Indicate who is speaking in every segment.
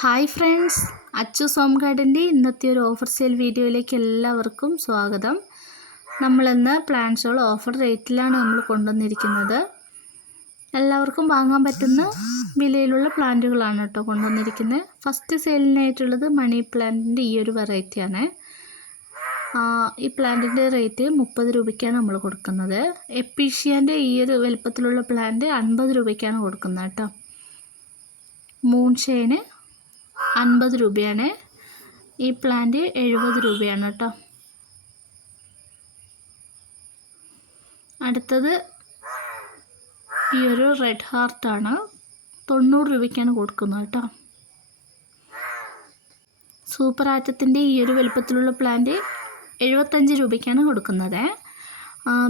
Speaker 1: Hi friends Achu സോം ഗാർഡന്റെ ഇന്നത്തെ ഒരു ഓഫർ സെയിൽ വീഡിയോയിലേക്ക് എല്ലാവർക്കും സ്വാഗതം. നമ്മളിന്ന് പ്ലാന്റ്സുകൾ ഓഫർ റേറ്റിലാണ് നമ്മൾ കൊണ്ടുവന്നിരിക്കുന്നത്. എല്ലാവർക്കും വാങ്ങാൻ പറ്റുന്ന വിലയിലുള്ള പ്ലാന്റുകളാണ് കേട്ടോ കൊണ്ടുവന്നിരിക്കുന്നത്. ഫസ്റ്റ് സെയിലിനായിട്ടുള്ളത് മണി പ്ലാന്റിന്റെ ഈ ഒരു വെറൈറ്റിയാണ് ഈ പ്ലാന്റിന്റെ റേറ്റ് മുപ്പത് രൂപയ്ക്കാണ് നമ്മൾ കൊടുക്കുന്നത്. എപ്പീഷ്യാന്റെ ഈ ഒരു വലുപ്പത്തിലുള്ള പ്ലാന്റ് അൻപത് രൂപയ്ക്കാണ് കൊടുക്കുന്നത് കേട്ടോ. മൂൺ അൻപത് രൂപയാണ്. ഈ പ്ലാന്റ് എഴുപത് രൂപയാണ് കേട്ടോ. അടുത്തത് ഈ ഒരു റെഡ് ഹാർട്ടാണ് തൊണ്ണൂറ് രൂപയ്ക്കാണ് കൊടുക്കുന്നത് കേട്ടോ. സൂപ്പർ ആറ്റത്തിന്റെ ഈ ഒരു വലുപ്പത്തിലുള്ള പ്ലാന്റ് എഴുപത്തഞ്ച് രൂപയ്ക്കാണ് കൊടുക്കുന്നത്.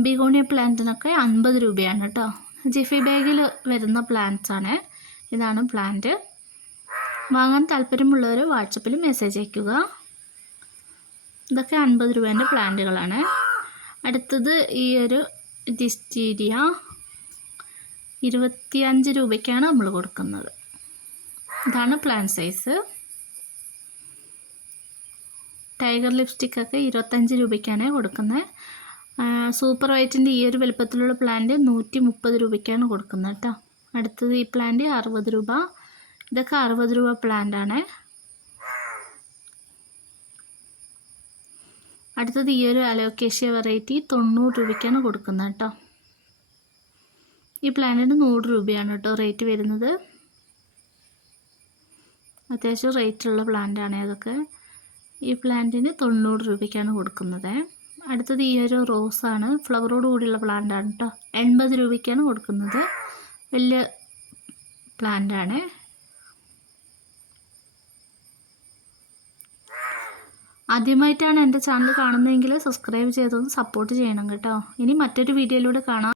Speaker 1: ബിഗോണിയ പ്ലാന്റിനൊക്കെ അൻപത് രൂപയാണ് കേട്ടോ. ജിഫി ബാഗിൽ വരുന്ന പ്ലാന്റ്സാണ്. ഇതാണ് പ്ലാന്റ്. വാങ്ങാൻ താല്പര്യമുള്ളവർ വാട്സപ്പിൽ മെസ്സേജ് അയക്കുക. ഇതൊക്കെ അൻപത് രൂപേന്റെ പ്ലാന്റുകളാണ്. അടുത്തത് ഈ ഒരു ഡിസ്റ്റീരിയ ഇരുപത്തിയഞ്ച് രൂപയ്ക്കാണ് നമ്മൾ കൊടുക്കുന്നത്. ഇതാണ് പ്ലാൻ സൈസ് ടൈഗർ ലിപ്സ്റ്റിക്കൊക്കെ ഇരുപത്തഞ്ച് രൂപയ്ക്കാണ് കൊടുക്കുന്നത്. സൂപ്പർ വൈറ്റിന്റെ ഈ ഒരു വലുപ്പത്തിലുള്ള പ്ലാന്റ് നൂറ്റി മുപ്പത് രൂപയ്ക്കാണ് കൊടുക്കുന്നത് കേട്ടോ. അടുത്തത് ഈ പ്ലാന്റ് അറുപത് രൂപ. ഇതൊക്കെ അറുപത് രൂപ പ്ലാന്റ് ആണ്. അടുത്തത് ഈ ഒരു അലോക്കേഷ്യ വെറൈറ്റി തൊണ്ണൂറ് രൂപയ്ക്കാണ് കൊടുക്കുന്നത് കേട്ടോ. ഈ പ്ലാന്റിന് നൂറ് രൂപയാണ് കേട്ടോ റേറ്റ് വരുന്നത്. അത്യാവശ്യം റേറ്റുള്ള പ്ലാന്റാണ് അതൊക്കെ. ഈ പ്ലാന്റിന് തൊണ്ണൂറ് രൂപയ്ക്കാണ് കൊടുക്കുന്നത്. അടുത്തത് ഈ ഒരു റോസാണ് ഫ്ലവറോട് കൂടിയുള്ള പ്ലാന്റാണ് കേട്ടോ. എൺപത് രൂപയ്ക്കാണ് കൊടുക്കുന്നത്. വലിയ പ്ലാന്റാണ് ആദ്യമായിട്ടാണ് എന്റെ ചാനൽ കാണുന്നതെങ്കിൽ സബ്സ്ക്രൈബ് ചെയ്തൊന്ന് സപ്പോർട്ട് ചെയ്യണം കേട്ടോ. ഇനി മറ്റൊരു വീഡിയോയിലൂടെ കാണാം.